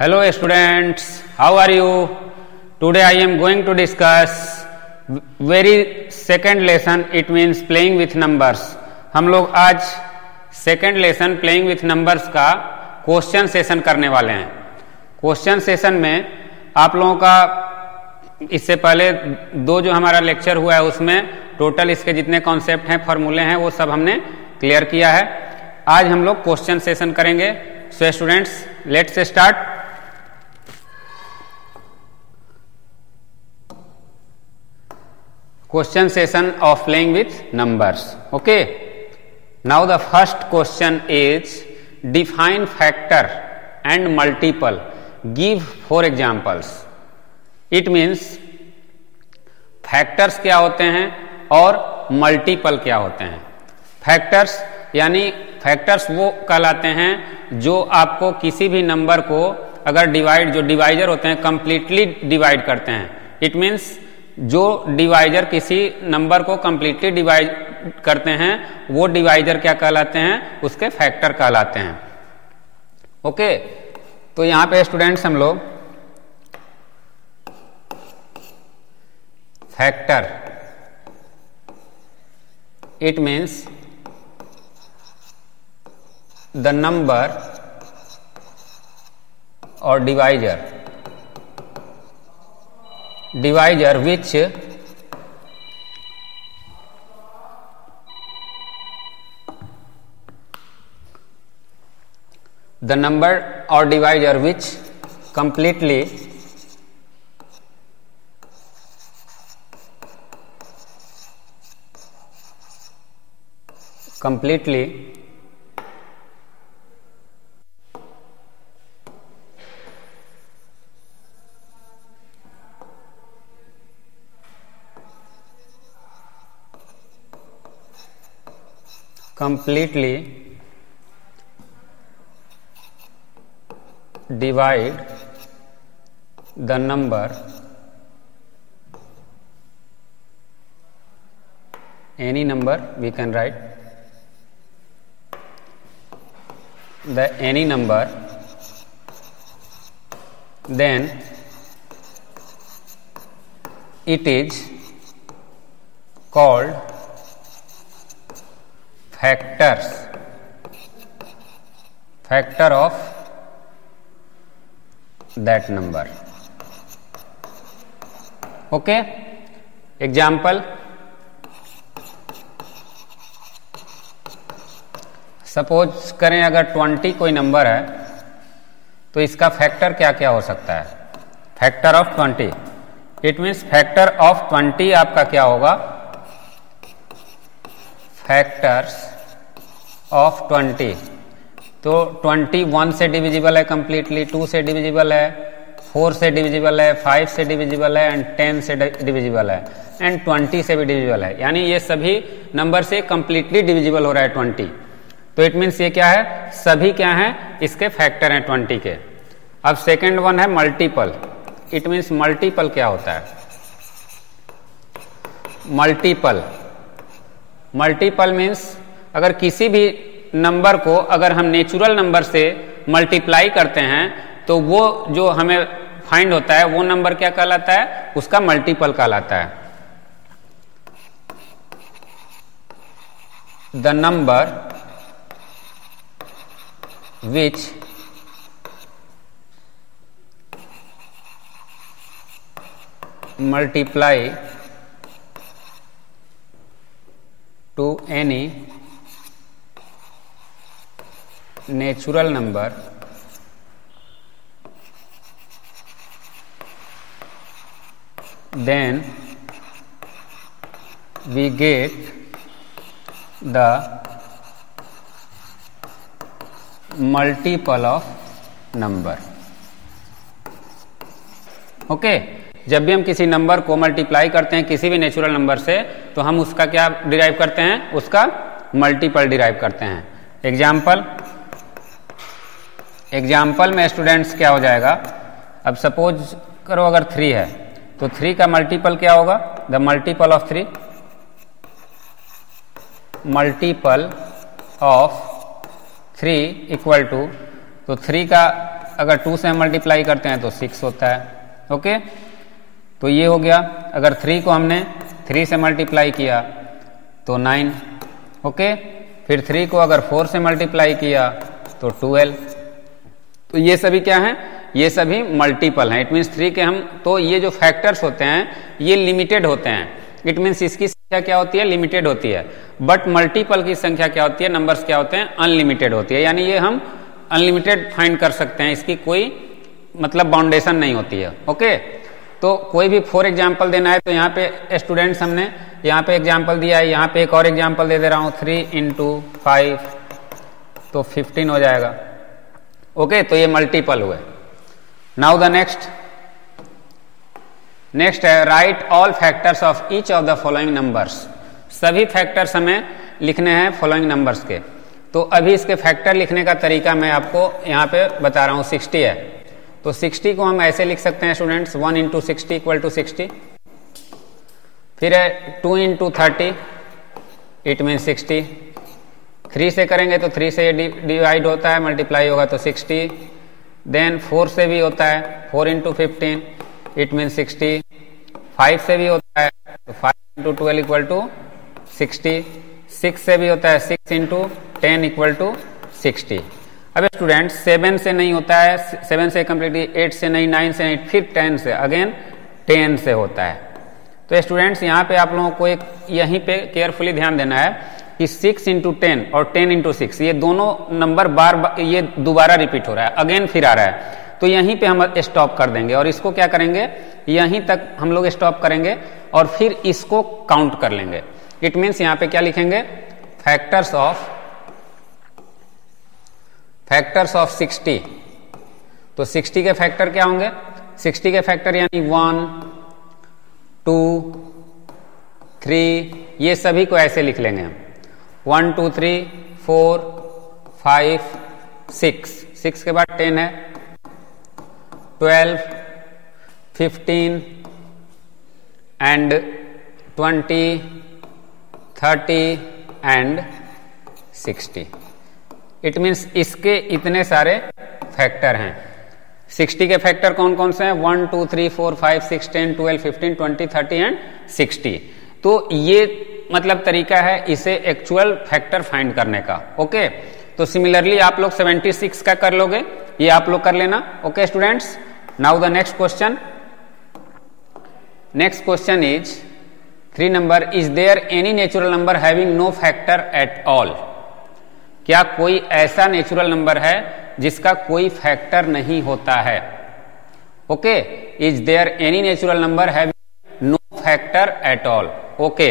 Hello students, how are you? Today I am going to discuss very second lesson, it means playing with numbers. हम लोग आज second lesson playing with numbers का question session करने वाले हैं। Question session में आप लोगों का इससे पहले दो जो हमारा लेक्चर हुआ है उसमें टोटल इसके जितने कॉन्सेप्ट हैं, फॉर्मूले हैं, वो सब हमने क्लियर किया है। आज हम लोग क्वेश्चन सेशन करेंगे। So students, let's start. Question session of playing with numbers. Okay. Now the first question is define factor and multiple. Give 4 examples. It means factors क्या होते हैं और multiple क्या होते हैं। factors यानी factors वो कहलाते हैं जो आपको किसी भी नंबर को अगर जो डिवाइजर होते हैं कंप्लीटली डिवाइड करते हैं। इट मीन्स जो डिवाइजर किसी नंबर को कंप्लीटली डिवाइड करते हैं वो डिवाइजर क्या कहलाते हैं, उसके फैक्टर कहलाते हैं। ओके, तो यहां पे स्टूडेंट्स हम लोग factor it means the number और divisor which the number or divisor which completely divide the number any number we can write the any number, then it is called factor of that number. Okay, example, suppose करें अगर 20 कोई number है तो इसका factor क्या क्या हो सकता है। Factor of 20 it means factor of 20 आपका क्या होगा, फैक्टर्स ऑफ 20। तो 20 1 से डिविजिबल है कंप्लीटली, 2 से डिविजिबल है, 4 से डिविजिबल है, 5 से डिविजिबल है एंड 10 से डिविजिबल है एंड 20 से भी डिविजिबल है। यानी ये सभी नंबर से कंप्लीटली डिविजिबल हो रहा है 20। तो इट मीन्स ये क्या है, सभी क्या हैं, इसके फैक्टर हैं 20 के। अब सेकेंड वन है मल्टीपल। इट मीन्स मल्टीपल क्या होता है, मल्टीपल मीन्स अगर किसी भी नंबर को अगर हम नेचुरल नंबर से मल्टीप्लाई करते हैं तो वो जो हमें फाइंड होता है वो नंबर क्या कहलाता है, उसका मल्टीपल कहलाता है। The number which multiply to any natural number then we get the multiple of number. Okay, जब भी हम किसी नंबर को मल्टीप्लाई करते हैं किसी भी नेचुरल नंबर से तो हम उसका क्या डिराइव करते हैं, उसका मल्टीपल डिराइव करते हैं। एग्जाम्पल में स्टूडेंट्स क्या हो जाएगा, अब सपोज करो अगर 3 है तो 3 का मल्टीपल क्या होगा, the multiple of 3 multiple of 3 equal to, तो 3 का अगर 2 से मल्टीप्लाई करते हैं तो 6 होता है। ओके, तो ये हो गया। अगर 3 को हमने 3 से मल्टीप्लाई किया तो 9। ओके, फिर 3 को अगर 4 से मल्टीप्लाई किया तो 12। तो ये सभी क्या हैं? ये सभी मल्टीपल हैं। इट मीन्स 3 के हम, तो ये जो फैक्टर्स होते हैं ये लिमिटेड होते हैं। इट मीन्स इसकी संख्या क्या होती है? लिमिटेड होती है। बट मल्टीपल की संख्या क्या होती है? नंबर्स क्या होते हैं? अनलिमिटेड होती है। यानी ये हम अनलिमिटेड फाइंड कर सकते हैं, इसकी कोई मतलब बाउंडेशन नहीं होती है। ओके, तो कोई भी फॉर एग्जाम्पल देना है तो यहाँ पे स्टूडेंट्स हमने यहाँ पे एग्जाम्पल दिया है, यहाँ पे एक और एग्जाम्पल दे रहा हूँ। 3 × 5 तो 15 हो जाएगा। ओके, तो ये मल्टीपल हुए। नाउ द नेक्स्ट है right all factors of each of the following numbers. सभी फैक्टर्स हमें लिखने हैं फॉलोइंग नंबर्स के। तो अभी इसके फैक्टर लिखने का तरीका मैं आपको यहाँ पे बता रहा हूँ। 60 है तो 60 को हम ऐसे लिख सकते हैं स्टूडेंट्स, 1 × 60 = 60। फिर है 2 × 30 इट मीन 60। 3 से करेंगे तो 3 से ये डिवाइड होता है, मल्टीप्लाई होगा तो 60। देन 4 से भी होता है, 4 × 15 इट मीन 60। 5 से भी होता है तो 5 × 12 = 60। 6 से भी होता है, 6 × 10 = 60। अब स्टूडेंट्स 7 से नहीं होता है, 7 से कंप्लीटली, 8 से नहीं, 9 से नहीं, फिर 10 से, अगेन 10 से होता है। तो स्टूडेंट्स यहाँ पे आप लोगों को एक यहीं पे केयरफुली ध्यान देना है कि 6 × 10 और 10 × 6 ये दोनों नंबर बार ये दोबारा रिपीट हो रहा है, अगेन फिर आ रहा है। तो यहीं पे हम स्टॉप कर देंगे और इसको क्या करेंगे, यहीं तक हम लोग स्टॉप करेंगे और फिर इसको काउंट कर लेंगे। इट मीन्स यहाँ पे क्या लिखेंगे? Factors of 60। तो 60 के फैक्टर क्या होंगे? 60 के फैक्टर यानी 1, 2, 3, ये सभी को ऐसे लिख लेंगे हम। 1, 2, 3, 4, 5, 6। 6 के बाद 10 है, 12, 15 एंड 20, 30 एंड 60। इट मीन्स इसके इतने सारे फैक्टर हैं। 60 के फैक्टर कौन कौन से हैं? 1, 2, 3, 4, 5, 6, 10, 12, 15, 20, 30 एंड 60। तो ये मतलब तरीका है इसे एक्चुअल फैक्टर फाइंड करने का। ओके, तो सिमिलरली आप लोग 76 का कर लोगे, ये आप लोग कर लेना। Okay students, now the next question is 3 number, is there any natural number having no factor at all? क्या कोई ऐसा नेचुरल नंबर है जिसका कोई फैक्टर नहीं होता है? Okay, is there any natural number having no factor at all? Okay,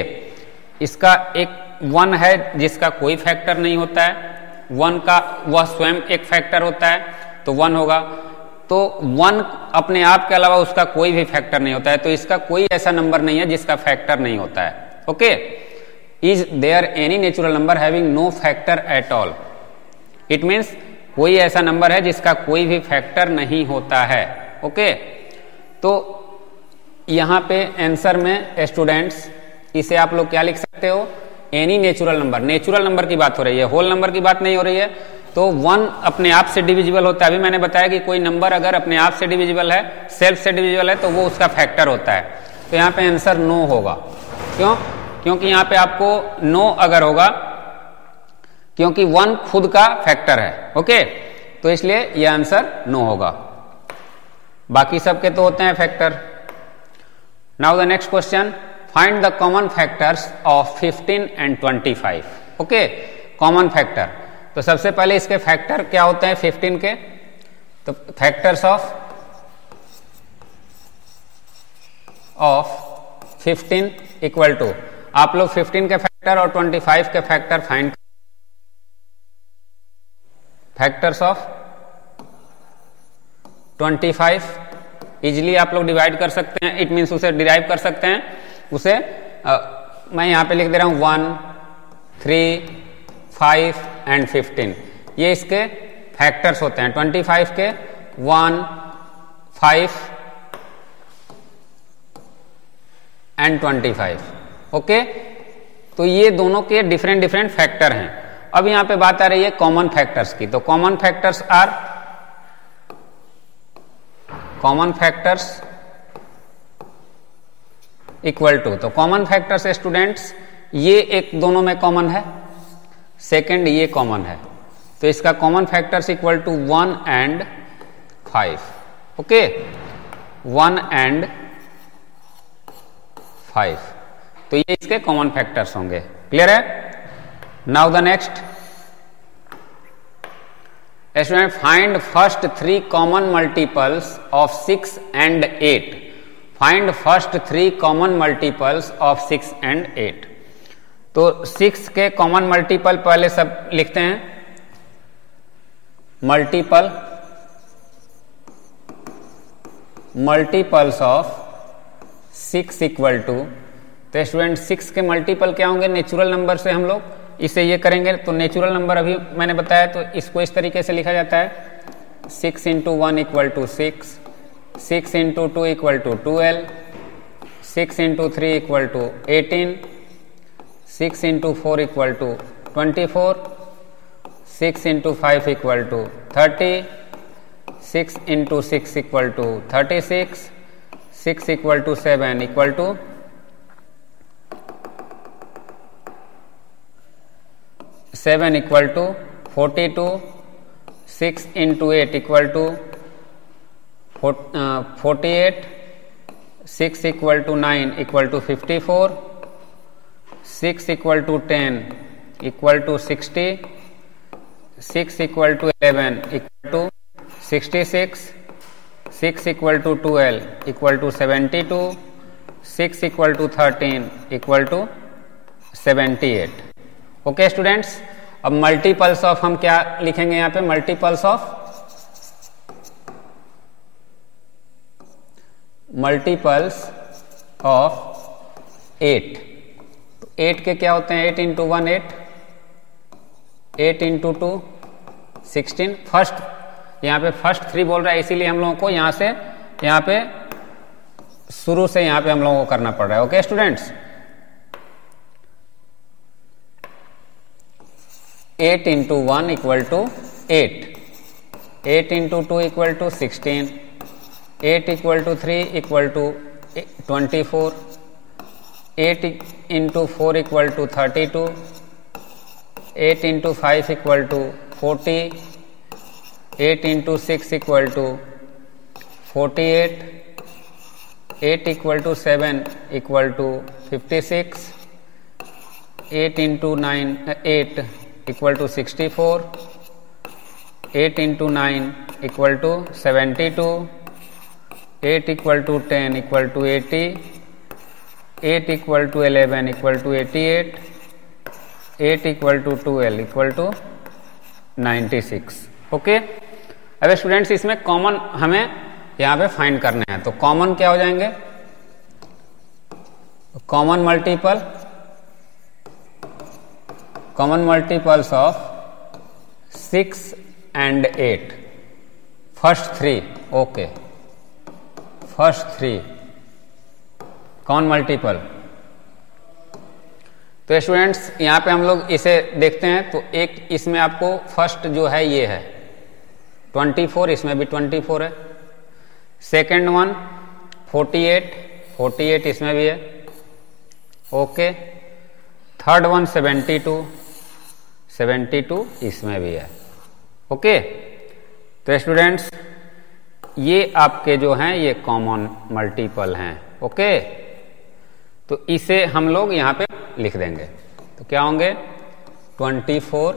इसका एक 1 है जिसका कोई फैक्टर नहीं होता है। 1 का वह स्वयं एक फैक्टर होता है तो 1 होगा। तो 1 अपने आप के अलावा उसका कोई भी फैक्टर नहीं होता है, तो इसका कोई ऐसा नंबर नहीं है जिसका फैक्टर नहीं होता है। Okay, is there any natural number having no factor at all? It means कोई ऐसा नंबर है जिसका कोई भी फैक्टर नहीं होता है। ओके, तो यहां पे आंसर में स्टूडेंट्स इसे आप लोग क्या लिख सकते हो? Any natural number. Natural number की बात हो रही है, होल नंबर की बात नहीं हो रही है। तो 1 अपने आप से डिविजिबल होता है। अभी मैंने बताया कि कोई नंबर अगर अपने आप से डिविजिबल है, सेल्फ से डिविजिबल है, तो वो उसका फैक्टर होता है। तो यहाँ पे आंसर नो होगा। क्यों? क्योंकि यहाँ पे आपको नो अगर होगा, क्योंकि 1 खुद का फैक्टर है। ओके, तो इसलिए ये आंसर नो होगा। बाकी सबके तो होते हैं factor. Now the next question, find the common factors of 15 and 25। Okay, common factor. तो सबसे पहले इसके फैक्टर क्या होते हैं 15 के? तो फैक्टर्स ऑफ 15 इक्वल टू, आप लोग 15 के फैक्टर और 25 के factor find, factors of 25 easily आप लोग डिवाइड कर सकते हैं। इट मीन्स उसे डिराइव कर सकते हैं। उसे मैं यहां पे लिख दे रहा हूं 1, 3, 5 एंड 15। ये इसके फैक्टर्स होते हैं। 25 के 1, 5 एंड 25। ओके, तो ये दोनों के डिफरेंट फैक्टर हैं। अब यहां पे बात आ रही है कॉमन फैक्टर्स की। तो common factors are common factors equal to, तो कॉमन फैक्टर्स स्टूडेंट्स ये एक दोनों में कॉमन है, सेकंड ये कॉमन है, तो इसका common factors equal to 1 and 5. Okay, 1 and 5, तो ये इसके कॉमन फैक्टर्स होंगे. क्लियर है? Now the next student, find first 3 common multiples of 6 and 8. Find first 3 common multiples of 6 and 8. तो 6 के कॉमन मल्टीपल पहले सब लिखते हैं. मल्टीपल्स ऑफ 6 इक्वल टू, तो स्टूडेंट 6 के मल्टीपल क्या होंगे? नेचुरल नंबर से हम लोग इसे ये करेंगे, तो नेचुरल नंबर अभी मैंने बताया, तो इसको इस तरीके से लिखा जाता है 6 × 1 equal to 6, 6 × 2 equal to 12, 6 × 3 equal to 18, 6 × 4 equal to 24, 6 × 5 equal to 30, 6 × 6 equal to 36, 6 equal to 7 equal to 7 equal to 42, 6 × 8 equal to 48, 6 equal to 9 equal to 54, 6 equal to 10 equal to 60, 6 equal to 11 equal to 66, 6 equal to 12 equal to 72, 6 equal to 13 equal to 78. Okay students, अब multiples of हम क्या लिखेंगे यहाँ पे? Multiples of 8. तो 8 के क्या होते हैं? 8 × 1 8, 8 × 2 16. फर्स्ट यहाँ पे फर्स्ट 3 बोल रहा है, इसीलिए हम लोगों को यहाँ से यहाँ पे शुरू से यहाँ पे हम लोगों को करना पड़ रहा है. Okay students, 8 × 1 equal to 8, 8 × 2 equal to 16, 8 equal to 3 equal to 24, 8 × 4 equal to 32, 8 × 5 equal to 40, 8 × 6 equal to 48, 8 equal to 7 equal to 56, 8 × 9 8 equal to 64, 8 × 9 equal to 72, 8 equal to 10 equal to 80, 8 equal to 11 equal to 88, 8 equal to 12 equal to 96. Okay, अब students इसमें common हमें यहां पे find करने हैं, तो common क्या हो जाएंगे? Common multiples of 6 and 8. First 3. Okay, first 3 common multiple. तो स्टूडेंट्स यहां पे हम लोग इसे देखते हैं, तो एक इसमें आपको फर्स्ट जो है ये है 24, इसमें भी 24 है. सेकेंड वन 48, 48 इसमें भी है. ओके, थर्ड वन 72, 72 इसमें भी है. ओके, तो स्टूडेंट्स ये आपके जो हैं ये कॉमन मल्टीपल हैं. ओके, तो इसे हम लोग यहां पे लिख देंगे, तो क्या होंगे? 24,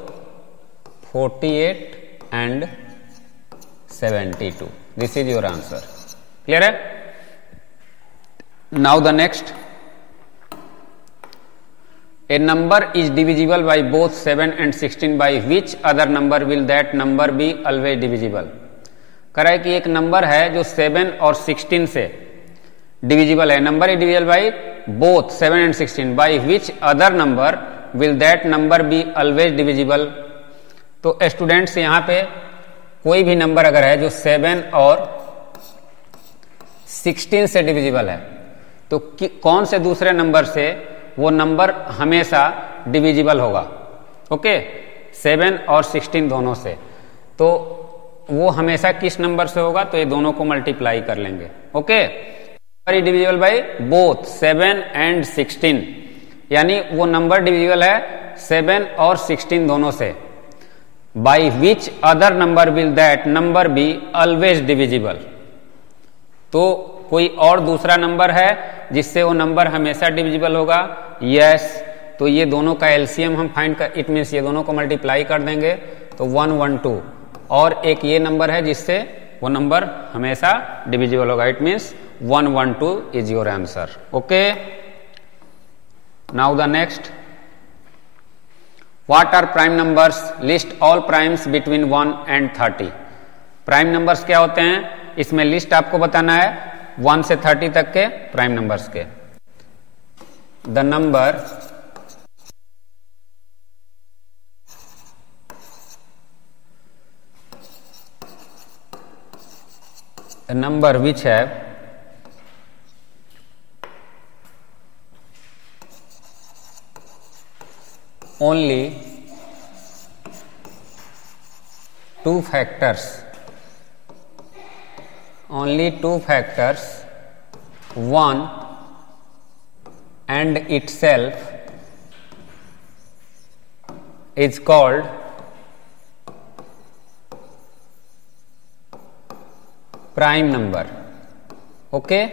48 and 72. This is your answer. Clear है? Now the next, A number is divisible by both 7 and 16 by which other number will that number be always divisible? कह रहा है कि एक नंबर है जो 7 और 16 से डिविजिबल है. Number is divisible by both 7 and 16 by which other number will that number be always divisible? तो स्टूडेंट्स यहां पे कोई भी नंबर अगर है जो 7 और 16 से डिविजिबल है, तो कौन से दूसरे नंबर से वो नंबर हमेशा डिविजिबल होगा? ओके, 7 और 16 दोनों से. तो वो हमेशा किस नंबर से होगा, तो ये दोनों को मल्टीप्लाई कर लेंगे। Okay, divisible by both 7 and 16, यानी वो नंबर डिविजिबल है 7 और 16 दोनों से। By which other number will that number be always divisible, तो कोई और दूसरा नंबर है जिससे वो नंबर हमेशा डिविजिबल होगा। यस, तो ये दोनों का एलसीएम हम फाइंड कर, इट मीन्स ये दोनों को मल्टीप्लाई कर देंगे तो 112, और एक ये नंबर है जिससे वो नंबर हमेशा डिविजिबल होगा, it means 112 is your answer. Okay, now the next, what are prime numbers, list all primes between 1 and 30। Prime numbers क्या होते हैं, इसमें लिस्ट आपको बताना है 1 से 30 तक के प्राइम नंबर्स के। The number which have only two factors, 1 and itself is called prime number. Okay,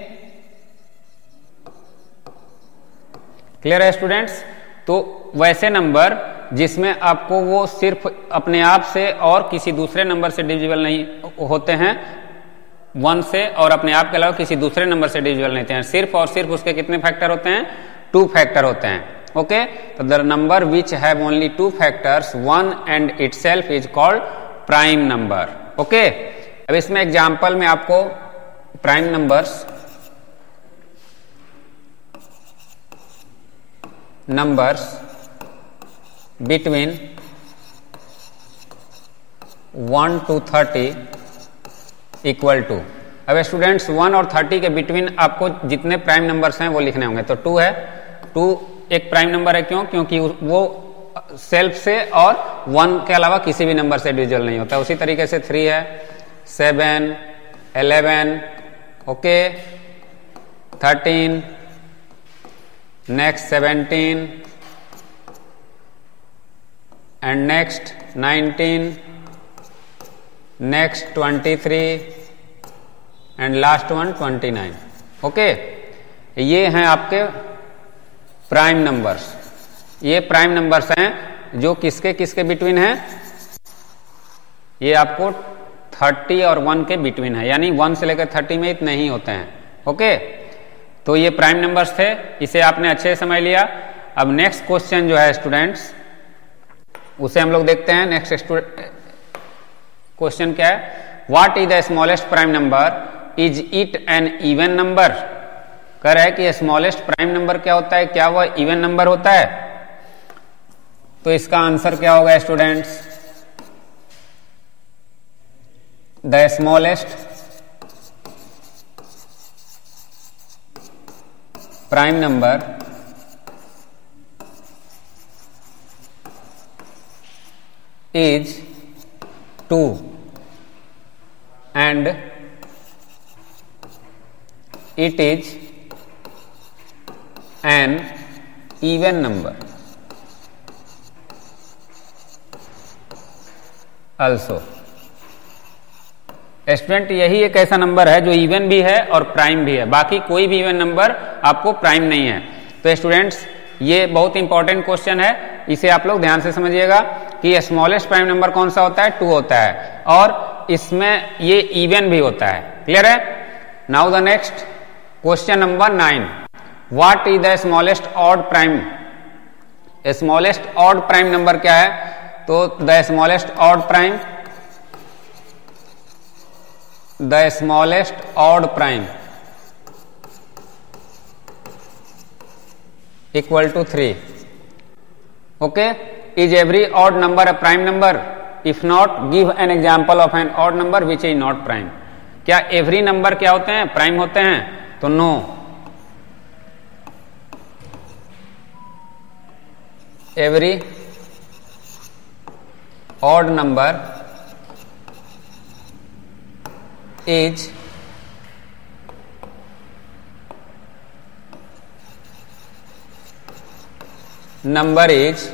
clear है स्टूडेंट्स? तो वैसे नंबर जिसमें आपको वो सिर्फ अपने आप से और किसी दूसरे नंबर से डिविजिबल नहीं होते हैं, 1 से और अपने आप के अलावा किसी दूसरे नंबर से डिविजिबल नहीं होते हैं, सिर्फ और सिर्फ उसके कितने फैक्टर होते हैं, 2 फैक्टर होते हैं। ओके, तो the number which have only 2 factors 1 and itself is called prime number. Okay, अब इसमें एग्जाम्पल में आपको prime numbers between 1 to 30 equal to, अब स्टूडेंट्स 1 और 30 के बिटवीन आपको जितने प्राइम नंबर्स हैं वो लिखने होंगे। तो 2 है, 2 एक प्राइम नंबर है, क्यों? क्योंकि वो सेल्फ से और 1 के अलावा किसी भी नंबर से डिविजिबल नहीं होता। उसी तरीके से 3 है, 7, 11, okay, 13, next 17 and next 19, next 23 and last one 29। Okay, ये हैं आपके प्राइम नंबर्स। ये प्राइम नंबर्स हैं जो किसके किसके बिटवीन हैं, ये आपको 30 और 1 के बिटवीन है, यानी 1 से लेकर 30 में इतने ही होते हैं। ओके, तो ये प्राइम नंबर्स थे, इसे आपने अच्छे से समझ लिया। अब नेक्स्ट क्वेश्चन जो है स्टूडेंट्स, उसे हम लोग देखते हैं। नेक्स्ट क्वेश्चन क्या है, what is the smallest prime number, is it an even number. कह रहा है कि स्मॉलेस्ट प्राइम नंबर क्या होता है, क्या वह इवन नंबर होता है? तो इसका आंसर क्या होगा students, the smallest prime number is 2 and it is an even number also। Student यही एक ऐसा नंबर है जो इवन भी है और प्राइम भी है, बाकी कोई भी इवन नंबर आपको प्राइम नहीं है। तो स्टूडेंट्स ये बहुत इंपॉर्टेंट क्वेश्चन है, इसे आप लोग ध्यान से समझिएगा कि स्मॉलेस्ट प्राइम नंबर कौन सा होता है, 2 होता है, और इसमें ये इवन भी होता है। क्लियर है? Now the next question number 9, what is the smallest odd prime. Smallest odd prime number क्या है? तो the smallest odd prime, the smallest odd prime equal to 3. Okay, is every odd number a prime number? If not, give an example of an odd number which is not prime. क्या every number क्या होते हैं, prime होते हैं? तो no. Every odd number is number is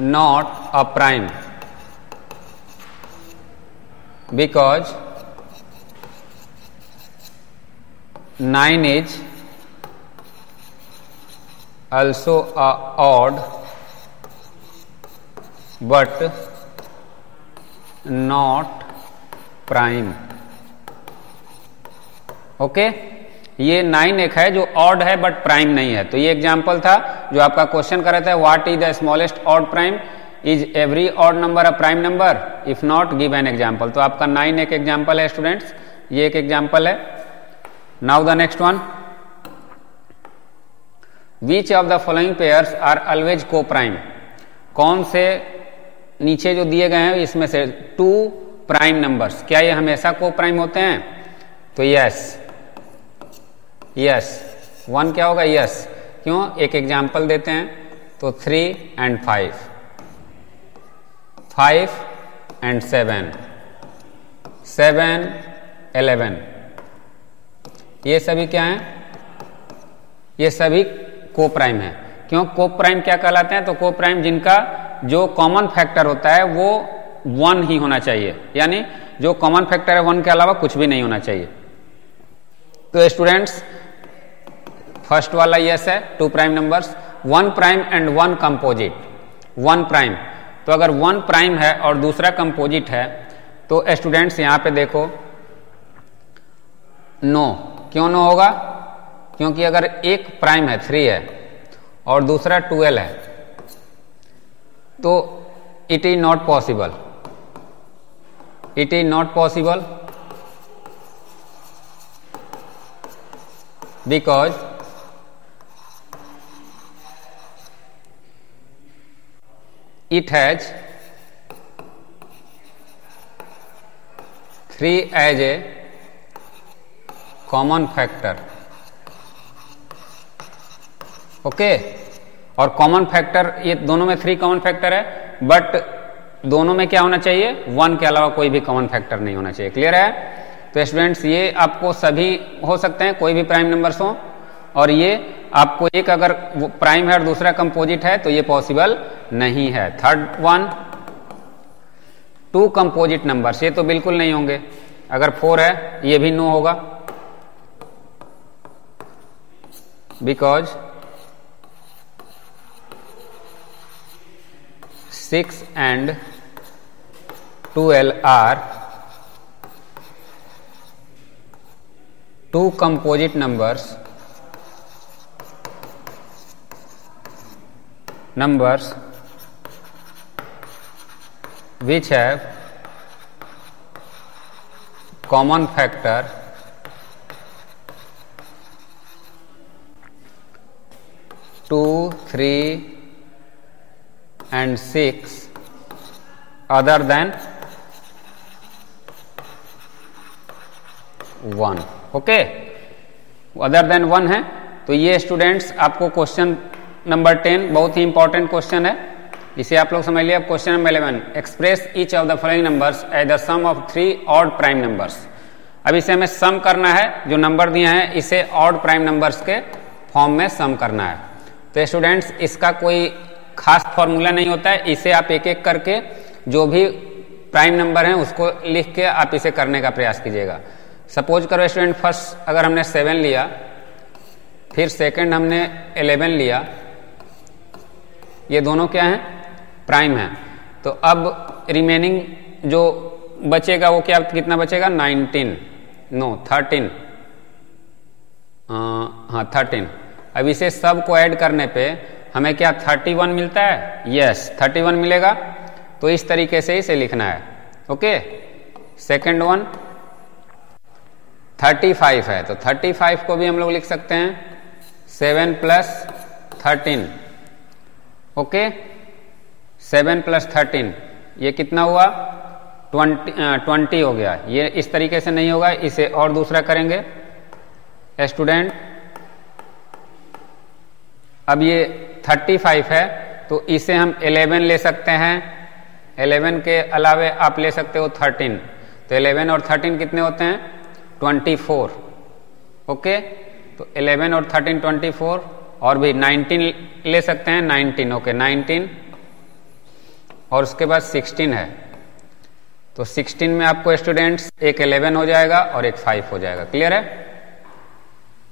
not a prime because 9 is also a odd but not prime. Okay, ये 9 एक है जो ऑड है बट प्राइम नहीं है। तो ये एग्जांपल था जो आपका क्वेश्चन कर रहा था, what is the smallest odd prime, is every odd number a prime number, if not give an example. तो आपका 9 एक एग्जांपल है स्टूडेंट्स, ये एक एग्जांपल है। Now the next one, which of the following pairs are always coprime. कौन से नीचे जो दिए गए हैं इसमें से 2 प्राइम नंबर्स, क्या ये हमेशा को प्राइम होते हैं? तो यस, 1 क्या होगा? यस। क्यों? एक एग्जाम्पल देते हैं, तो 3 and 5, 5 and 7, 7, 11, ये सभी क्या हैं? ये सभी को प्राइम है। क्यों को प्राइम क्या कहलाते हैं? तो को प्राइम जिनका जो कॉमन फैक्टर होता है वो 1 ही होना चाहिए, यानी जो कॉमन फैक्टर है 1 के अलावा कुछ भी नहीं होना चाहिए। तो स्टूडेंट्स फर्स्ट वाला यस है, 2 prime numbers, 1 prime and 1 composite. 1 prime, तो अगर 1 प्राइम है और दूसरा कंपोजिट है तो स्टूडेंट्स यहां पे देखो नो। क्यों नो होगा? क्योंकि अगर एक प्राइम है 3 है और दूसरा 12 है तो it is not possible, it is not possible because it has 3 as a common factor. Okay, और कॉमन फैक्टर ये दोनों में 3 कॉमन फैक्टर है, बट दोनों में क्या होना चाहिए? 1 के अलावा कोई भी कॉमन फैक्टर नहीं होना चाहिए। क्लियर है? तो स्टूडेंट्स ये आपको सभी हो सकते हैं, कोई भी प्राइम नंबर्स हो, और ये आपको एक अगर प्राइम है और दूसरा कंपोजिट है तो ये पॉसिबल नहीं है। थर्ड वन, 2 कंपोजिट नंबर्स, ये तो बिल्कुल नहीं होंगे। अगर 4 है ये भी नो होगा, because 6 and 12 are 2 composite numbers which have common factor 2, 3 and 6 other than 1। Okay, other than 1 है। तो ये स्टूडेंट्स आपको क्वेश्चन नंबर 10 बहुत ही इंपॉर्टेंट क्वेश्चन है, इसे आप लोग समझ लिया। अब question number 11, express each of the following numbers as the sum of 3 odd prime numbers. अब इसे हमें सम करना है, जो नंबर दिए हैं इसे ऑड प्राइम नंबर्स के फॉर्म में सम करना है। तो स्टूडेंट्स इसका कोई खास फॉर्मूला नहीं होता है, इसे आप एक एक करके जो भी प्राइम नंबर है उसको लिख के आप इसे करने का प्रयास कीजिएगा। सपोज करो स्टूडेंट फर्स्ट अगर हमने 7 लिया, फिर सेकंड हमने 11 लिया, ये दोनों क्या हैं? प्राइम है। तो अब रिमेनिंग जो बचेगा वो क्या कितना बचेगा? 19, नो 13, हाँ 13। अब इसे सब को ऐड करने पे हमें क्या 31 मिलता है? यस 31 मिलेगा। तो इस तरीके से इसे लिखना है। ओके, सेकंड वन 35 है, तो 35 को भी हम लोग लिख सकते हैं 7 + 13। ओके, 7 + 13 ये कितना हुआ? 20 हो गया। ये इस तरीके से नहीं होगा, इसे और दूसरा करेंगे स्टूडेंट। अब ये 35 है तो इसे हम 11 ले सकते हैं, 11 के अलावे आप ले सकते हो 13। तो 11 और 13 कितने होते हैं? 24। ओके, तो 11 और 13 24, और भी 19 ले सकते हैं, 19। ओके, 19 और उसके बाद 16 है, तो 16 में आपको स्टूडेंट्स एक 11 हो जाएगा और एक 5 हो जाएगा। क्लियर है?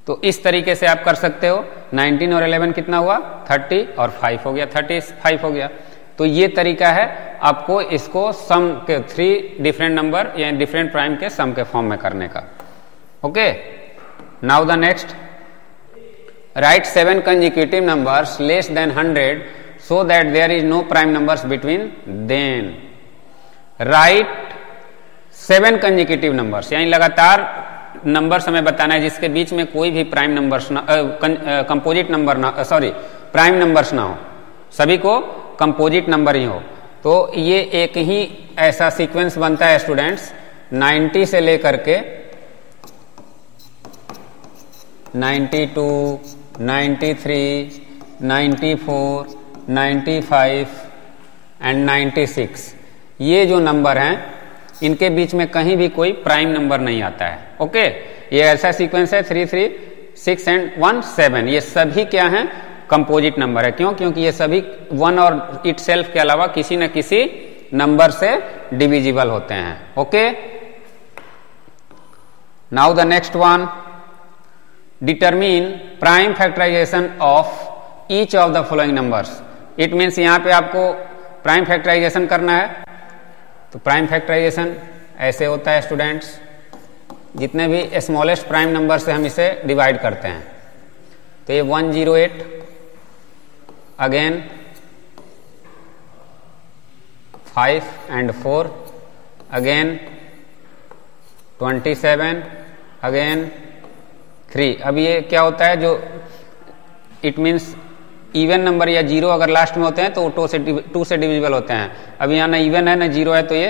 तो इस तरीके से आप कर सकते हो। 19 और 11 कितना हुआ? 30 और 5 हो गया, 35 हो गया। तो ये तरीका है आपको इसको सम के 3 डिफरेंट नंबर या डिफरेंट प्राइम के सम के फॉर्म में करने का। Okay, now the next, right 7 consecutive numbers less than 100 so that there is no prime numbers between them. Write 7 consecutive numbers, यानी लगातार नंबर्स हमें बताना है जिसके बीच में कोई भी प्राइम नंबर्स ना, कंपोजिट नंबर ना, सॉरी प्राइम नंबर्स ना हो, सभी को कंपोजिट नंबर ही हो। तो ये एक ही ऐसा सीक्वेंस बनता है स्टूडेंट्स, 90 से लेकर के 92, 93, 94, 95 एंड 96, ये जो नंबर हैं इनके बीच में कहीं भी कोई प्राइम नंबर नहीं आता है। ओके, ये ऐसा सीक्वेंस है 3, 3, 6 एंड 1, 7, ये सभी क्या हैं? कंपोजिट नंबर है। क्यों? क्योंकि ये सभी 1 और इटसेल्फ के अलावा किसी न किसी नंबर से डिविजिबल होते हैं। Okay, now the next one, determine prime factorization of each of the following numbers. It means यहां पे आपको प्राइम फैक्टराइजेशन करना है। तो प्राइम फैक्टराइजेशन ऐसे होता है स्टूडेंट्स, जितने भी स्मॉलेस्ट प्राइम नंबर से हम इसे डिवाइड करते हैं। तो ये 108, अगेन 5 एंड 4, अगेन 27, अगेन 3। अब ये क्या होता है, जो इट मीन्स इवन नंबर या जीरो अगर लास्ट में होते हैं तो वो 2 से डिविजिबल होते हैं। अब यहाँ ना इवन है ना जीरो है, तो ये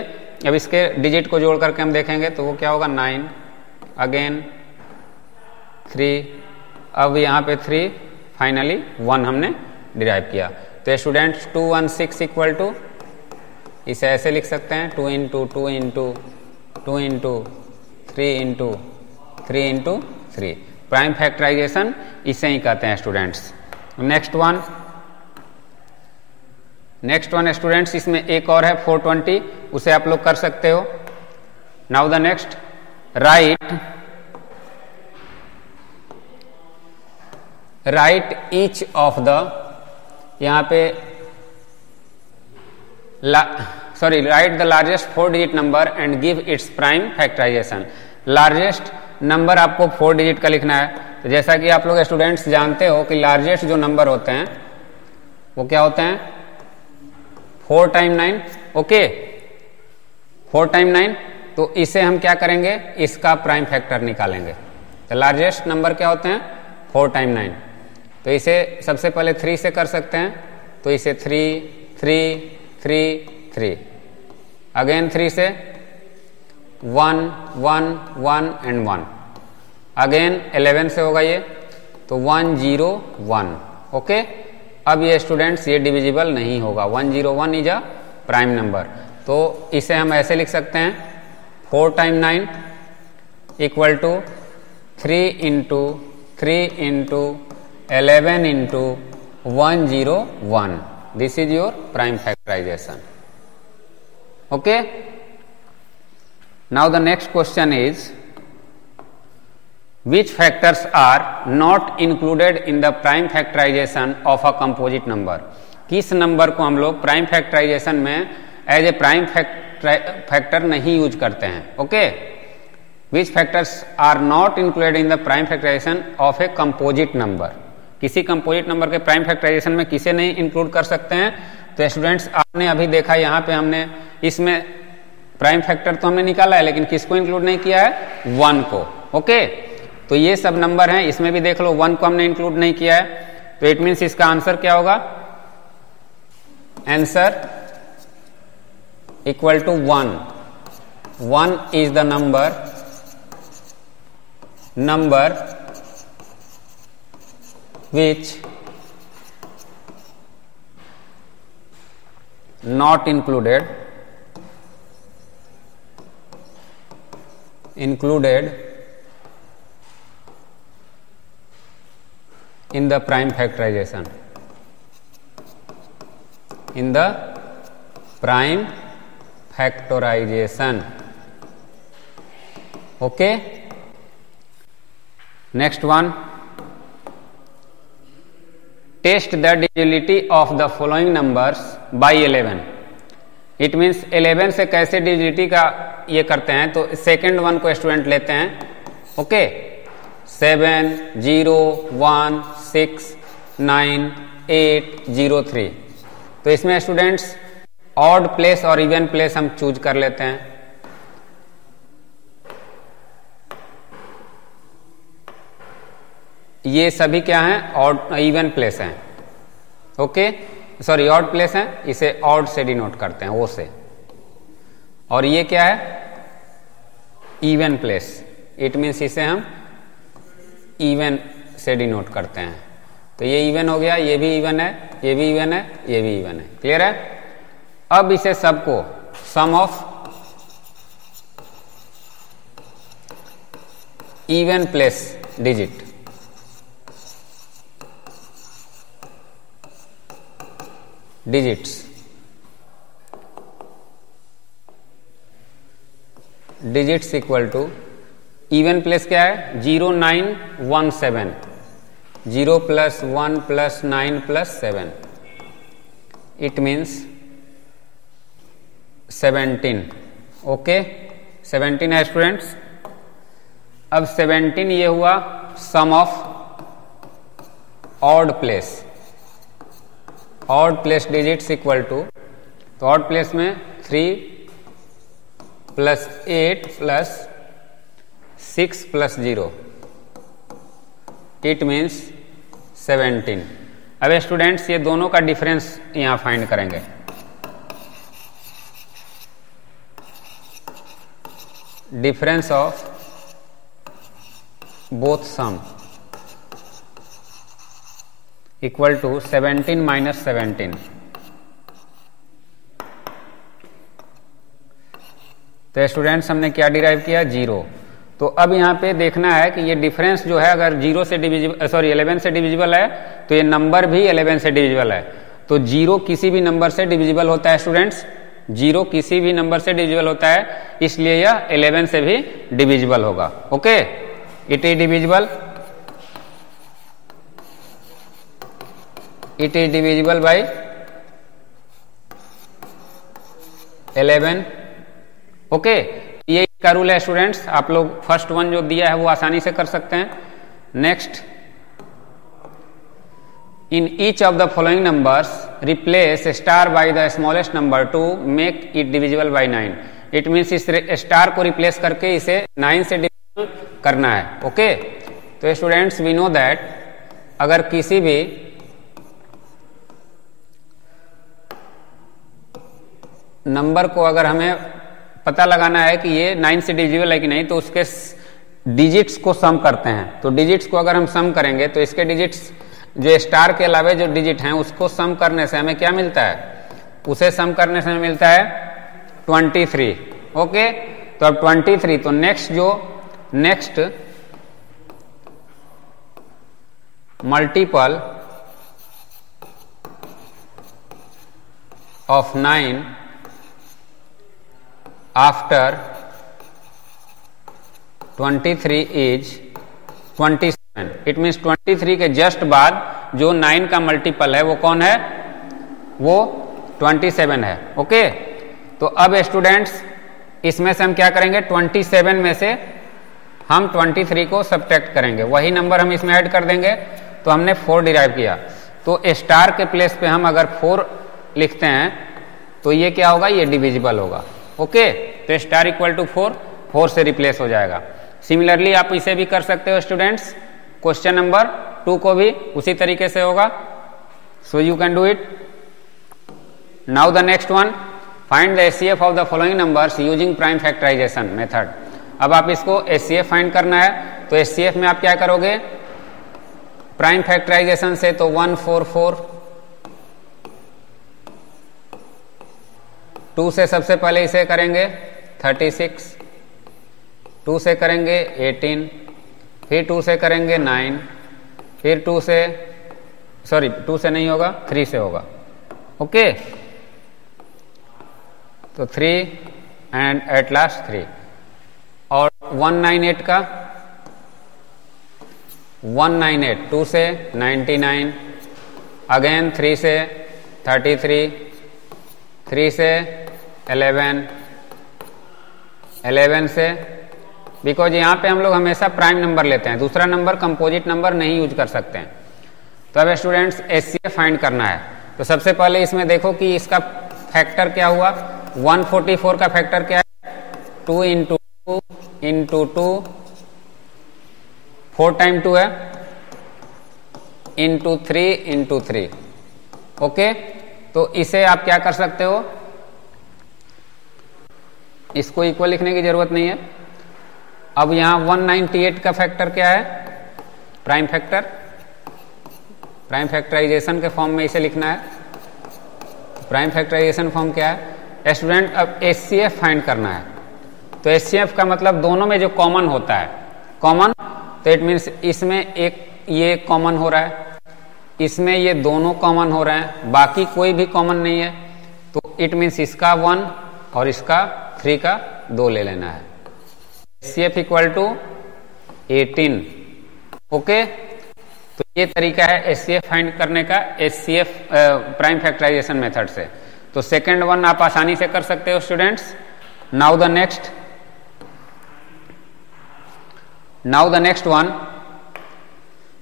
अब इसके डिजिट को जोड़ करके हम देखेंगे तो वो क्या होगा? 9, अगेन 3, अब यहाँ पे 3, फाइनली 1 हमने डिराइव किया। तो स्टूडेंट्स 216 इक्वल टू, इसे ऐसे लिख सकते हैं 2 into 2 into 2 into 3 into 3 into 3। Prime factorization इसे ही कहते हैं स्टूडेंट्स। नेक्स्ट वन स्टूडेंट्स, इसमें एक और है 420, उसे आप लोग कर सकते हो। Now the next, write each of the, यहां पे write the largest 4 digit number and give its prime factorization. Largest number आपको 4 डिजिट का लिखना है। तो जैसा कि आप लोग स्टूडेंट्स जानते हो कि लार्जेस्ट जो नंबर होते हैं वो क्या होते हैं? 4 टाइम 9। ओके, 4 टाइम 9, तो इसे हम क्या करेंगे? इसका प्राइम फैक्टर निकालेंगे। तो लार्जेस्ट नंबर क्या होते हैं? 4 टाइम 9। तो इसे सबसे पहले 3 से कर सकते हैं, तो इसे 3, 3, 3, 3, अगेन 3 से 1, 1, 1 एंड 1, अगेन 11 से होगा ये, तो 101। ओके, अब ये स्टूडेंट्स ये डिविजिबल नहीं होगा, 101 इज अ प्राइम नंबर। तो इसे हम ऐसे लिख सकते हैं 4 time 9 equal to 3 into 3 into 11 into 101। This is your prime factorization. Okay, now the next question is, which factors are not included in the prime factorization of a composite number? किस number को हम लोग prime factorisation में as a prime factor नहीं use करते हैं? Okay, which factors are not included in the prime factorization of a composite number? किसी composite number के प्राइम फैक्टराइजेशन में किसे नहीं इंक्लूड कर सकते हैं? तो स्टूडेंट्स आपने अभी देखा यहाँ पे हमने इसमें प्राइम फैक्टर तो हमने निकाला है, लेकिन किसको इंक्लूड नहीं किया है? 1 को। ओके, तो ये सब नंबर हैं, इसमें भी देख लो 1 को हमने इंक्लूड नहीं किया है। तो इट मीन्स इसका आंसर क्या होगा? Answer equal to 1। 1 is the number which not included included in the prime factorization. In the prime factorization. Okay. Next one. Test the divisibility of the following numbers by 11. It means 11 से कैसे divisibility का ये करते हैं, तो second one को student लेते हैं. ओके. 7, 0, 1, 6, 9, 8, 0, 3. तो इसमें स्टूडेंट्स ऑड प्लेस और इवन प्लेस हम चूज कर लेते हैं. ये सभी क्या हैं, ऑड इवन प्लेस हैं. ओके, सॉरी ऑड प्लेस हैं, इसे ऑड से डिनोट करते हैं, ओ से. और ये क्या है, इवन प्लेस. इट मीन्स इसे हम इवन से डिनोट करते हैं. तो ये इवन हो गया, ये भी इवन है, ये भी इवन है, ये भी इवन है. क्लियर है. अब इसे सबको sum of even place digit digits digits equal to even place क्या है, 0, 9, 1, 7. 0 + 1 + 9 + 7. It means 17. ओके, 17 है स्टूडेंट्स. अब 17 ये हुआ sum of odd place. Odd place digits equal to, तो ऑड प्लेस में 3 + 8 + 6 + 0. It means 17. अब स्टूडेंट्स ये दोनों का डिफरेंस यहां फाइंड करेंगे. Difference of both sum equal to 17 - 17. तो स्टूडेंट्स हमने क्या डिराइव किया, 0. तो अब यहां पे देखना है कि ये डिफरेंस जो है अगर 0 से डिविजिबल, सॉरी 11 से डिविजिबल है, तो ये नंबर भी 11 से डिविजिबल है. तो 0 किसी भी नंबर से डिविजिबल होता है स्टूडेंट्स. 0 किसी भी नंबर से डिविजिबल होता है, इसलिए यह 11 से भी डिविजिबल होगा. Okay, it is divisible. It is divisible by 11. Okay, ये इसका रूल है स्टूडेंट्स. आप लोग फर्स्ट वन जो दिया है वो आसानी से कर सकते हैं. Next, in each of the following numbers replace star by the smallest number two make it divisible by 9. It means इस स्टार को रिप्लेस करके इसे 9 से डिविजिबल करना है. ओके, तो स्टूडेंट्स वी नो दैट अगर किसी भी नंबर को अगर हमें पता लगाना है कि ये 9 से डिविजिबल है कि नहीं, तो उसके डिजिट्स को सम करते हैं. तो डिजिट्स को अगर हम सम करेंगे तो इसके डिजिट्स जो स्टार के अलावे जो डिजिट हैं उसको सम करने से हमें क्या मिलता है, उसे सम करने से हमें मिलता है 23. ओके, तो अब 23, तो next multiple of 9 after 23 is 27. It means 23 के जस्ट बाद जो 9 का मल्टीपल है वो कौन है, वो 27 है. ओके, तो अब स्टूडेंट्स इसमें से हम क्या करेंगे, 27 में से हम 23 को सब्ट्रैक्ट करेंगे, वही नंबर हम इसमें ऐड कर देंगे. तो हमने 4 डिराइव किया, तो स्टार के प्लेस पे हम अगर 4 लिखते हैं तो ये क्या होगा, ये डिविजिबल होगा. ओके, तो स्टार इक्वल टू 4 से रिप्लेस हो जाएगा. सिमिलरली आप इसे भी कर सकते हो स्टूडेंट्स. क्वेश्चन नंबर 2 को भी उसी तरीके से होगा. So you can do it. Now the next one, find the HCF of the following numbers using prime factorization method. अब आप इसको एचसीएफ फाइंड करना है. तो एचसीएफ में आप क्या करोगे, प्राइम फैक्टराइजेशन से तो 144, 2 से सबसे पहले इसे करेंगे 36, 2 से करेंगे 18, फिर 2 से करेंगे 9, फिर 2 से सॉरी 2 से नहीं होगा, 3 से होगा। ओके, तो 3 एंड एट लास्ट 3। और 198 का 198, 2 से 99, अगेन 3 से 33, 3 से 11, 11 से, बिकॉज यहां पे हम लोग हमेशा प्राइम नंबर लेते हैं, दूसरा नंबर कंपोजिट नंबर नहीं यूज कर सकते हैं। तो अब स्टूडेंट्स एचसीएफ फाइंड करना है। तो सबसे पहले इसमें देखो कि इसका फैक्टर क्या हुआ। 144 का फैक्टर क्या है, 2 इंटू 2 इंटू 2, 4 टाइम 2 है, इंटू 3 इंटू 3। ओके, तो इसे आप क्या कर सकते हो, इसको इक्वल लिखने की जरूरत नहीं है। अब यहां 198 का फैक्टर क्या है, प्राइम फैक्टर, प्राइम फैक्टराइजेशन के फॉर्म में इसे लिखना है। प्राइम फैक्टराइजेशन फॉर्म क्या है स्टूडेंट, अब एचसीएफ फाइंड करना है। तो एचसीएफ का मतलब दोनों में जो कॉमन होता है, कॉमन, तो इट मीन्स इसमें एक ये कॉमन हो रहा है, इसमें ये दोनों कॉमन हो रहे हैं, बाकी कोई भी कॉमन नहीं है, तो इट मीन्स इसका 1 और इसका 3 का 2 ले लेना है। HCF equal to 18। ओके, तो ये तरीका है एचसीएफ फाइंड करने का, एचसीएफ प्राइम फैक्टराइजेशन मेथड से। तो सेकेंड वन आप आसानी से कर सकते हो students. Now the next one,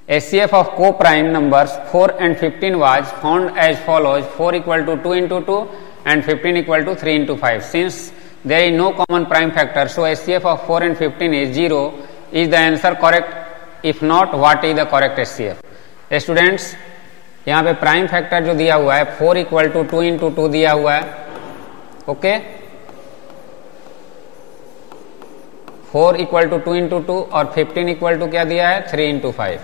HCF of co-prime numbers 4 and 15 was found as follows: 4 equal to 2 into 2 and 15 equal to 3 into 5. Since there is no common prime factor, so HCF of 4 and 15 is 0. Is the answer correct? If not, what is the correct HCF? Students, यहाँ पे prime factor जो दिया हुआ है 4 equal to 2 into 2 दिया हुआ है। Okay, 4 equal to 2 into 2 और 15 इक्वल टू क्या दिया है, 3 इंटू 5।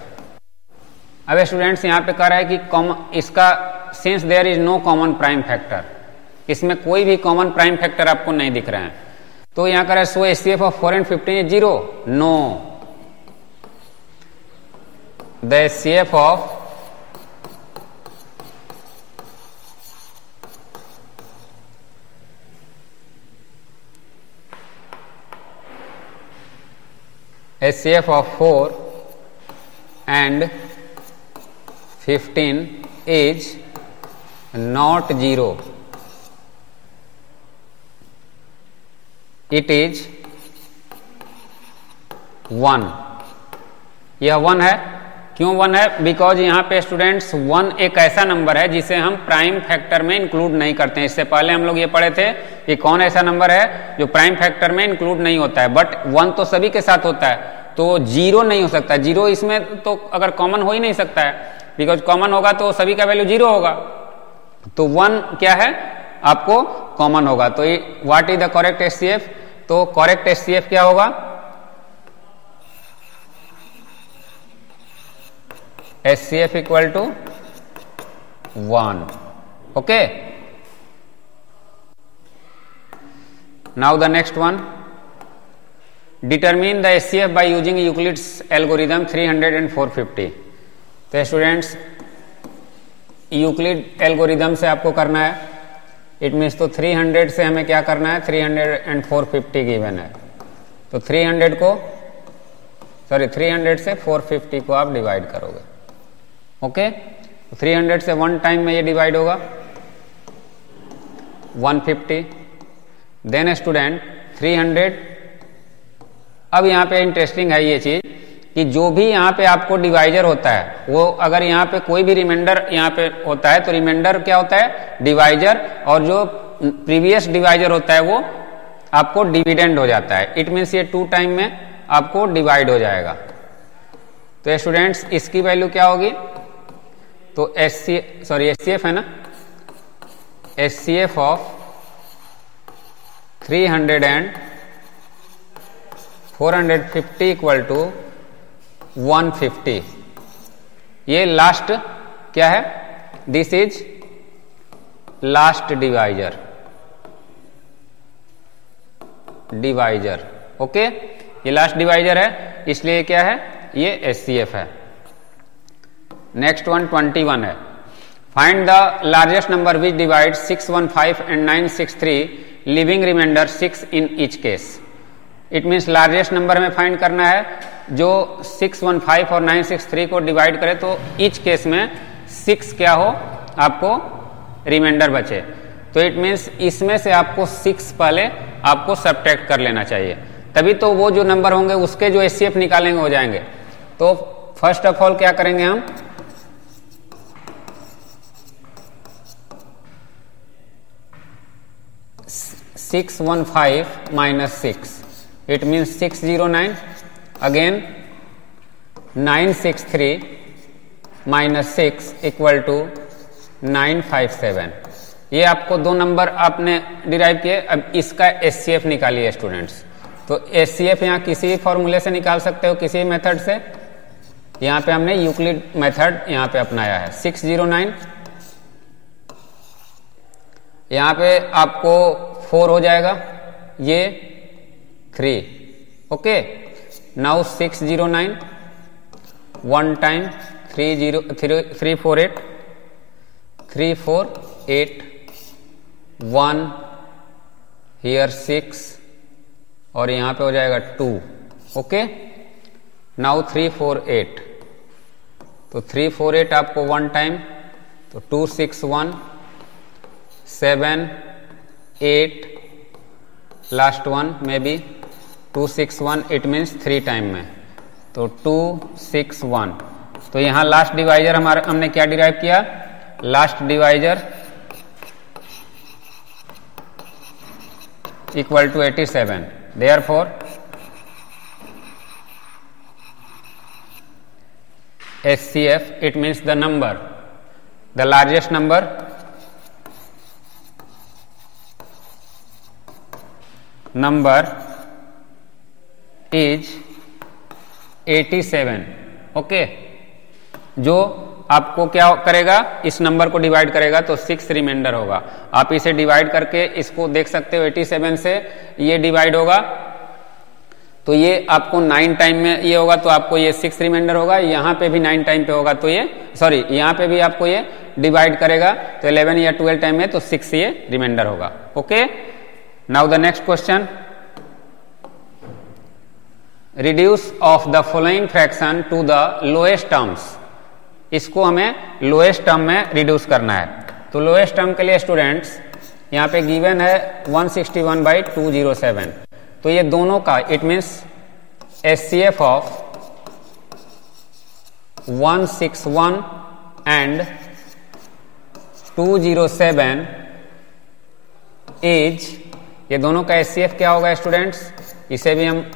अब स्टूडेंट्स यहाँ पे कह रहा है कि इसका since there is no common prime factor, इसमें कोई भी कॉमन प्राइम फैक्टर आपको नहीं दिख रहे हैं, तो यहाँ कह रहा है so HCF of 4 and 15 is 0। No, the HCF of HCF of 4 and 15 is not 0. It is 1. यह 1 है। क्यों 1 है? बिकॉज यहाँ पे स्टूडेंट्स 1 एक ऐसा नंबर है जिसे हम प्राइम फैक्टर में इंक्लूड नहीं करते हैं। इससे पहले हम लोग ये पढ़े थे कि कौन ऐसा नंबर है जो प्राइम फैक्टर में इंक्लूड नहीं होता है, बट 1 तो सभी के साथ होता है, तो 0 नहीं हो सकता। 0 इसमें तो अगर कॉमन हो ही नहीं सकता है, बिकॉज कॉमन होगा तो सभी का वैल्यू 0 होगा। तो 1 क्या है, आपको कॉमन होगा। तो what is the correct HCF? तो करेक्ट एचसीएफ क्या होगा, HCF equal to 1. Okay. Now the next one. Determine the HCF by using Euclid's algorithm 300 and 450. तो स्टूडेंट्स यूक्लिड एल्गोरिदम से आपको करना है। इट मीन्स तो 300 से हमें क्या करना है, 300 and 450 गिवन है, तो 300 से 450 को आप डिवाइड करोगे। ओके, 300 से 1 टाइम में ये डिवाइड होगा 150। Then student 300। अब यहाँ पे इंटरेस्टिंग है ये चीज कि जो भी यहाँ पे आपको डिवाइजर होता है, वो अगर यहाँ पे कोई भी रिमाइंडर यहाँ पे होता है तो रिमाइंडर क्या होता है, डिवाइजर, और जो प्रीवियस डिवाइजर होता है वो आपको डिविडेंड हो जाता है। इट मीन्स ये 2 टाइम में आपको डिवाइड हो जाएगा। तो स्टूडेंट्स इसकी वैल्यू क्या होगी, तो एचसीएफ है ना, HCF of 300 and 450 equal to 150। ये लास्ट क्या है, this is last divisor. Okay, ये लास्ट डिवाइजर है, इसलिए क्या है, ये HCF है। नेक्स्ट वन 21 है। Find the largest number which divide 615 and 963 living reminder 6 in each case. It means largest number में फाइंड करना है जो 615 और 963 को डिवाइड करे तो ईच केस में 6 क्या हो, आपको रिमाइंडर बचे। तो इट मीन्स इसमें से आपको 6 पहले आपको सब्ट्रैक्ट कर लेना चाहिए, तभी तो वो जो नंबर होंगे उसके जो HCF निकालेंगे हो जाएंगे। तो फर्स्ट ऑफ ऑल क्या करेंगे हम, 615 minus 6, it means 609, again 963 minus 6 equal to 957। ये आपको दो नंबर आपने डिराइव किए, अब इसका HCF निकालिए स्टूडेंट्स। तो HCF यहाँ किसी भी फॉर्मूले से निकाल सकते हो, किसी मेथड से। यहाँ पे हमने यूक्लिड मेथड यहाँ पे अपनाया है। 609 यहाँ पे आपको 4 हो जाएगा, ये 3, ओके। नाउ 609 1 टाइम 348 1 हियर 6 और यहाँ पे हो जाएगा 2, ओके। नाउ 348, तो 348 आपको 1 टाइम, तो 261 7 8 लास्ट वन में भी 261, इट मीन्स 3 टाइम में, तो 261। तो यहाँ लास्ट डिवाइजर हमारा हमने क्या डिराइव किया, last divisor equal to 87। Therefore HCF, it means the number, the largest number is 87, okay. जो आपको क्या करेगा, इस नंबर को डिवाइड करेगा तो 6 रिमाइंडर होगा। आप इसे डिवाइड करके इसको देख सकते हो, 87 से ये डिवाइड होगा तो ये आपको 9 टाइम में ये होगा, तो आपको ये 6 रिमाइंडर होगा। यहाँ पे भी 9 टाइम पे होगा तो ये सॉरी यहाँ पे भी आपको ये डिवाइड करेगा तो 11 या 12 टाइम में, तो 6 ये रिमाइंडर होगा, okay. Now the next question, reduce of the following fraction to the lowest terms. इसको हमें लोएस्ट टर्म में रिड्यूस करना है। तो लोएस्ट टर्म के लिए स्टूडेंट्स यहाँ पे गिवन है 161/207। तो ये दोनों का it means HCF of 161 and 207 is, ये दोनों का HCF क्या होगा स्टूडेंट्स, इसे भी हम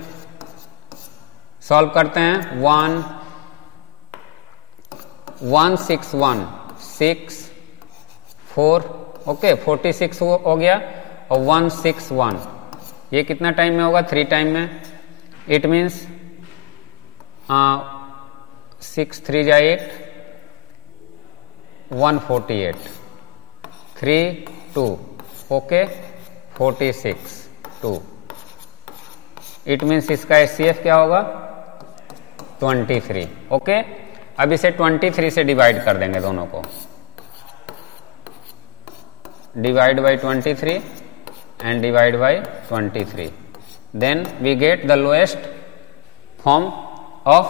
सॉल्व करते हैं। 161 6 4, ओके, 46 हो गया, और 161 ये कितना टाइम में होगा, 3 टाइम में। It means 6 3 8 148 3 2, okay, 46 2। It means इसका HCF क्या होगा, 23, ओके। अब इसे 23 से डिवाइड कर देंगे दोनों को, divide by 23 and divide by 23, then we get the lowest form of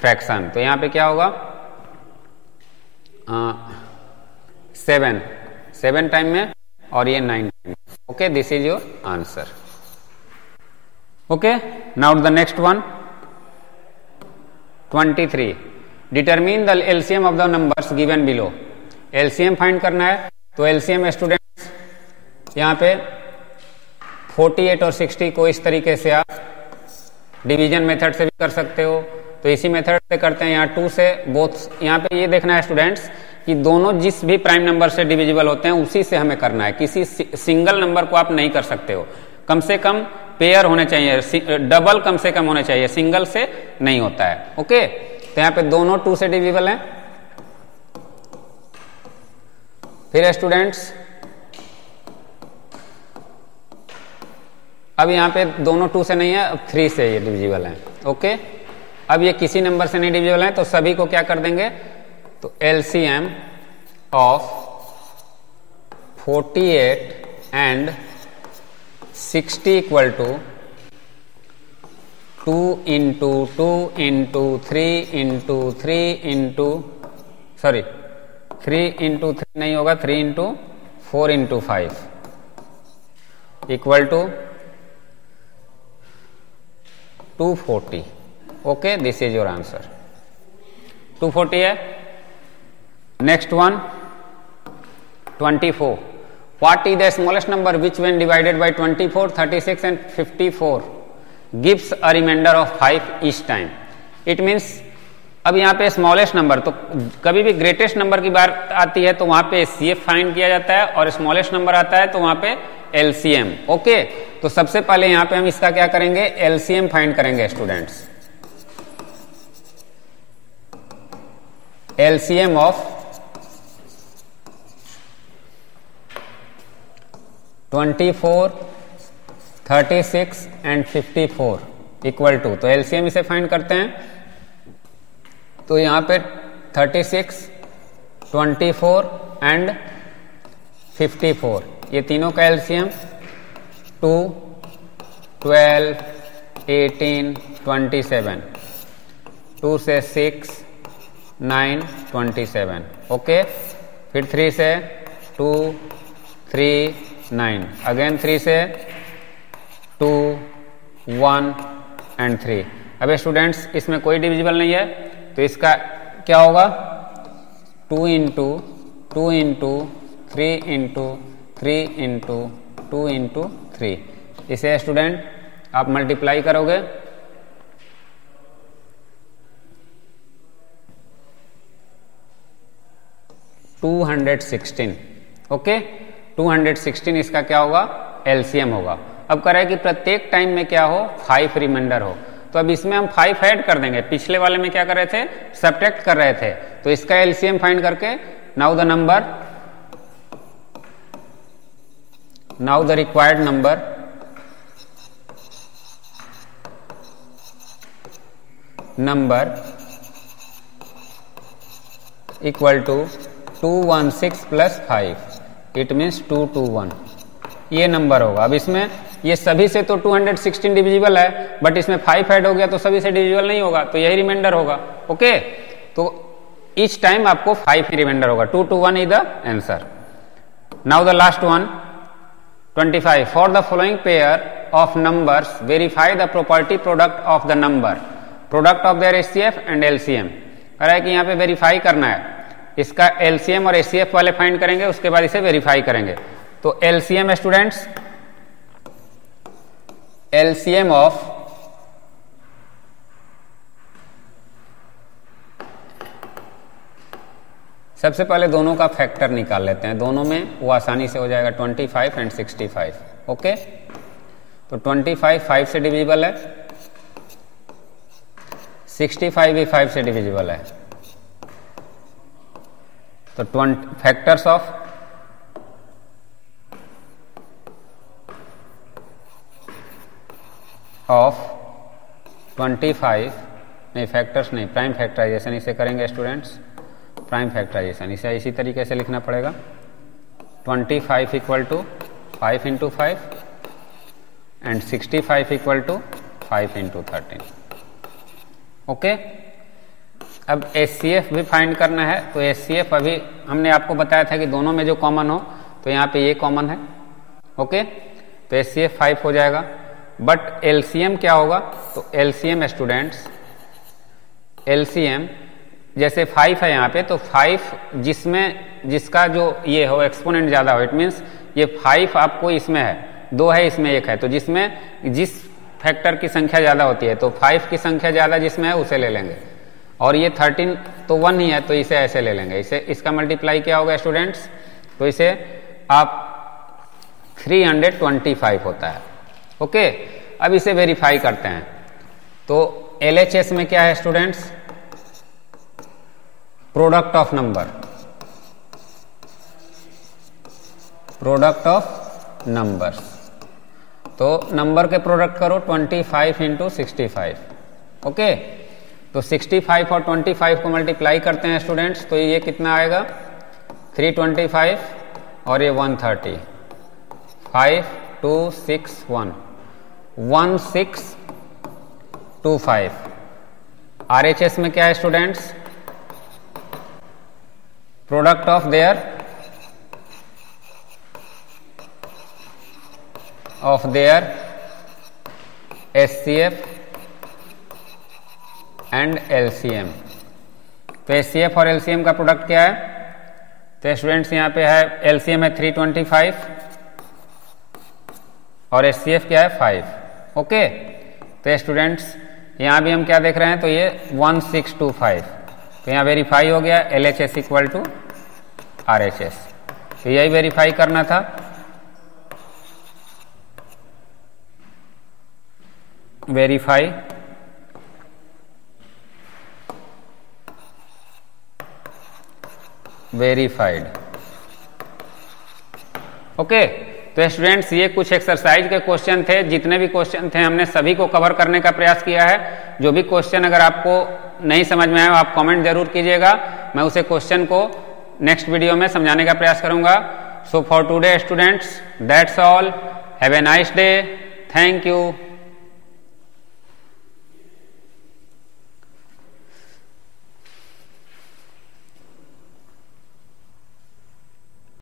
fraction। तो यहाँ पे क्या होगा, 7 टाइम में और ये 9 time, okay. This is your answer, okay. Now the next one 23, determine the LCM of the numbers given below. LCM find करना है, तो LCM स्टूडेंट्स यहाँ पे 48 और 60 को इस तरीके से आप डिवीजन मेथड से भी कर सकते हो, तो इसी मेथड से करते हैं। यहाँ 2 से बोथ, यहाँ पे ये देखना है स्टूडेंट्स कि दोनों जिस भी प्राइम नंबर से डिविजिबल होते हैं उसी से हमें करना है, किसी सिंगल नंबर को आप नहीं कर सकते हो। कम से कम पेयर होने चाहिए, डबल कम से कम होने चाहिए, सिंगल से नहीं होता है, ओके। तो यहाँ पे दोनों 2 से डिविजिबल हैं। फिर स्टूडेंट्स अब यहाँ पे दोनों 2 से नहीं है, अब 3 से ये डिविजिबल है। ओके, अब ये किसी नंबर से नहीं डिविजिबल है तो सभी को क्या कर देंगे, तो LCM of 48 and 60 equal to 2 into 2 into 3 into 3 into 3 into 3 नहीं होगा, 3 into 4 into 5 equal to 240। Okay, this is your answer, 240 है। Next one 24। What is the smallest number which when divided by 24, 36 and 54 gives a reminder of 5 each time. It means अब यहाँ पे smallest number, तो कभी भी greatest number की बात आती है तो वहां पे HCF फाइंड किया जाता है, और स्मॉलेस्ट नंबर आता है तो वहां पे LCM। ओके, तो सबसे पहले यहाँ पे हम इसका क्या करेंगे, LCM फाइंड करेंगे students. LCM of 24, 36 and 54 equal to, तो LCM इसे फाइंड करते हैं। तो यहां पे 36, 24 एंड 54 ये तीनों का LCM 2, 12, 18, 27, 2 से 6, 9, 27। ओके, फिर 3 से 2, 3, 9, अगेन 3 से 2, 1 एंड 3। अब स्टूडेंट्स इसमें कोई डिविजिबल नहीं है तो इसका क्या होगा, 2 into 2 into 3 into 3 into 2 into 3। इसे स्टूडेंट आप मल्टीप्लाई करोगे $216। ओके, 216 इसका क्या होगा, LCM होगा। अब कह रहा है कि प्रत्येक टाइम में क्या हो, 5 रिमाइंडर हो, तो अब इसमें हम 5 ऐड कर देंगे। पिछले वाले में क्या कर रहे थे, सब्ट्रैक्ट कर रहे थे, तो इसका LCM फाइंड करके now the required number equal to 216 plus 5, it means 221 ये नंबर होगा। अब इसमें ये सभी से तो 216 डिविजिबल है, बट इसमें 5 ऐड हो गया तो सभी से डिविजिबल नहीं होगा, तो यही रिमाइंडर होगा। ओके, तो ईच टाइम आपको 5 रिमाइंडर होगा, 221 is the answer. Now the last one 25। For the following pair of numbers verify the property product of the number, product of their HCF and LCM। कह रहा है कि यहाँ पे वेरीफाई करना है, इसका LCM और HCF वाले फाइंड करेंगे, उसके बाद इसे वेरीफाई करेंगे। तो LCM स्टूडेंट्स, LCM ऑफ सबसे पहले दोनों का फैक्टर निकाल लेते हैं, दोनों में वो आसानी से हो जाएगा 25 एंड 65। ओके, तो 25 5 से डिविजिबल है, 65 भी 5 से डिविजिबल है, तो फैक्टर्स ऑफ ऑफ 25 नहीं, फैक्टर्स नहीं, प्राइम फैक्टराइजेशन इसे करेंगे स्टूडेंट्स, प्राइम फैक्टराइजेशन इसे इसी तरीके से लिखना पड़ेगा। 25 equal to 5 into 5 and 65 equal to 5 into 13। Okay, अब HCF भी फाइंड करना है, तो HCF अभी हमने आपको बताया था कि दोनों में जो कॉमन हो, तो यहाँ पे ये कॉमन है। ओके, तो HCF 5 हो जाएगा, बट LCM क्या होगा, तो LCM स्टूडेंट्स, LCM जैसे 5 है यहाँ पे, तो 5 जिसका जो ये हो एक्सपोनेंट ज्यादा हो, इट मीन्स ये 5 आपको इसमें है, 2 है इसमें 1 है, तो जिस फैक्टर की संख्या ज्यादा होती है, तो 5 की संख्या ज्यादा जिसमें है उसे ले लेंगे, और ये 13 तो 1 ही है, तो इसे ऐसे ले लेंगे। इसे इसका मल्टीप्लाई क्या होगा स्टूडेंट्स, तो इसे आप 325 होता है। ओके, अब इसे वेरीफाई करते हैं, तो LHS में क्या है students, product of number, product of numbers. तो नंबर के प्रोडक्ट करो 25 इंटू 65। ओके, तो 65 और 25 को मल्टीप्लाई करते हैं स्टूडेंट्स, तो ये कितना आएगा 325 और ये 130, 5 2 6 1 1625। RHS में क्या है students, product of their SCF and LCM। तो SCF और LCM का प्रोडक्ट क्या है, तो स्टूडेंट्स यहाँ पे है LCM है 325 और SCF क्या है 5। ओके, तो स्टूडेंट्स यहाँ भी हम क्या देख रहे हैं, तो ये 1625, तो यहाँ वेरीफाई हो गया LHS इक्वल टू RHS। तो यही वेरीफाई करना था। Verify verified. ओके, तो स्टूडेंट्स ये कुछ एक्सरसाइज के क्वेश्चन थे, जितने भी क्वेश्चन थे हमने सभी को कवर करने का प्रयास किया है। जो भी क्वेश्चन अगर आपको नहीं समझ में आया आप कमेंट जरूर कीजिएगा, मैं उसे क्वेश्चन को नेक्स्ट वीडियो में समझाने का प्रयास करूंगा। So for today students that's all, have a nice day, thank you.